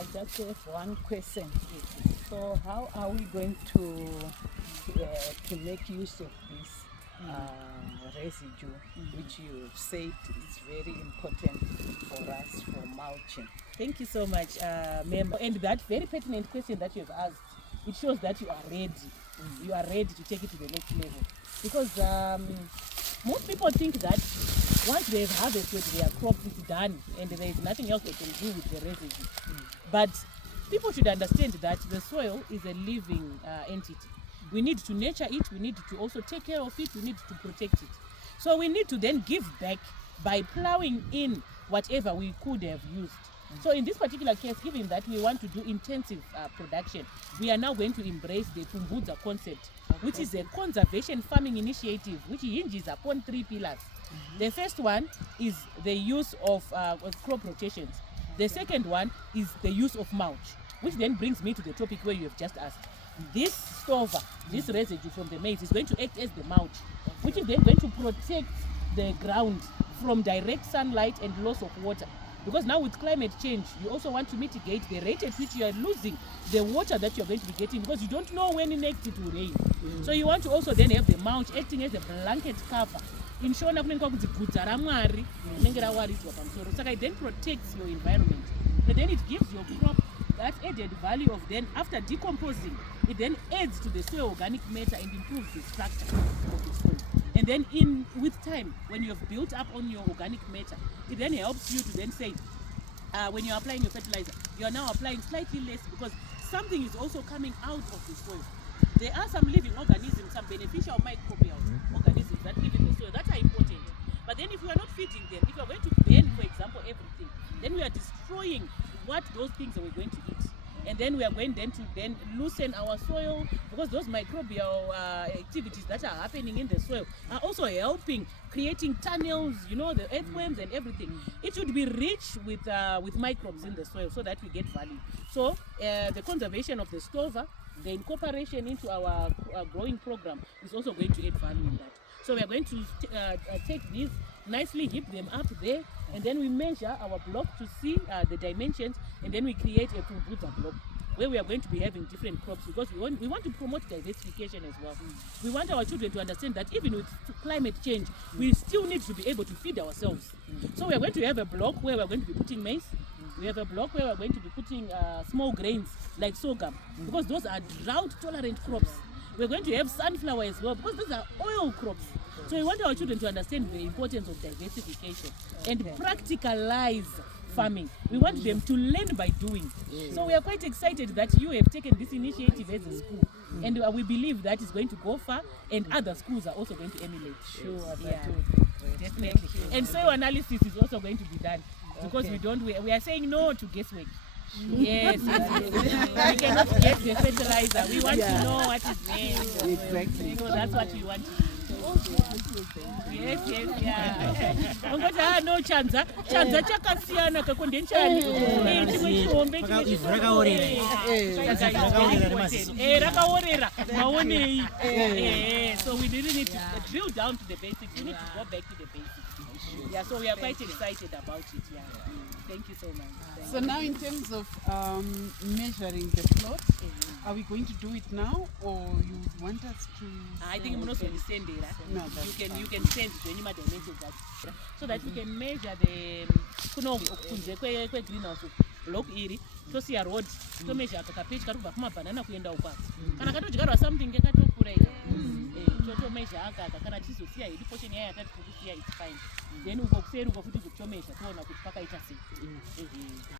I just have one question. So how are we going to make use of this residue, which you said is very important for us for mulching? Thank you so much, Mem. And that very pertinent question that you have asked, it shows that you are ready. You are ready to take it to the next level. Because most people think that once they have harvested their crop, it's done and there is nothing else they can do with the residue. But people should understand that the soil is a living entity. We need to nurture it, we need to also take care of it, we need to protect it. So we need to then give back by plowing in whatever we could have used. So in this particular case, given that we want to do intensive production, we are now going to embrace the Pumbudza concept, which is a conservation farming initiative which hinges upon 3 pillars. The first one is the use of crop rotations. The second one is the use of mulch, which then brings me to the topic where you have just asked. This stover, this residue from the maize is going to act as the mulch, which is then going to protect the ground from direct sunlight and loss of water. Because now with climate change, you also want to mitigate the rate at which you are losing the water that you are going to be getting, because you don't know when next it will rain. So you want to also then have the mulch acting as a blanket cover. In short, it then protects your environment. And then it gives your crop that added value of then, after decomposing, it then adds to the soil organic matter and improves the structure of the soil. And then with time, when you have built up on your organic matter, it then helps you to then say, when you're applying your fertilizer, you are now applying slightly less because something is also coming out of the soil. There are some living organisms, some beneficial microbial organisms that live in the soil that are important. But then if you are not feeding them, if you are going to burn, for example, everything, then we are destroying what those things that we're going to eat. And then we are going then to loosen our soil, because those microbial activities that are happening in the soil are also helping creating tunnels, you know, the earthworms and everything. It should be rich with microbes in the soil so that we get value. So the conservation of the stover, the incorporation into our growing program is also going to add value in that. So we are going to take these, nicely heap them up there, and then we measure our block to see the dimensions, and then we create a Pumbudza block where we are going to be having different crops, because we want to promote diversification as well. We want our children to understand that even with climate change, we still need to be able to feed ourselves. So we are going to have a block where we are going to be putting maize. We have a block where we are going to be putting small grains like sorghum, because those are drought-tolerant crops. We're going to have sunflower as well, because these are oil crops. So we want our children to understand the importance of diversification and practicalize farming. We want them to learn by doing. So we are quite excited that you have taken this initiative as a school, and we believe that is going to go far, and other schools are also going to emulate. Sure, yeah, that would be great. definitely. And soil analysis is also going to be done, because we are saying no to guesswork. Yes, we cannot get the fertilizer. We want to know what is there. Exactly. So that's what we want to do. Yes, yeah. Ungoti no chanza chakasiyana kakondenchani chimwe chihombe rakaorera maonei. So we really need to drill down to the basics. We need to go back to the basics. Yeah, so we are quite excited about it. Yeah. Thank you so much. So now in terms of measuring the plot, are we going to do it now, or you want us to? I think I'm not going to send it. No, you can send to any dimensions that, so that we can measure the greenhouse block iri. So see a road. So measure kakapage karuba kuma banana kuenda ukwa. Kana katodyarwa something katokura ika. To measure aka kana chiso siya iri portion yaya tatu kusiya it's fine. Then uko kuseri uko futhi kuchomesha toona kuti pakaita sei.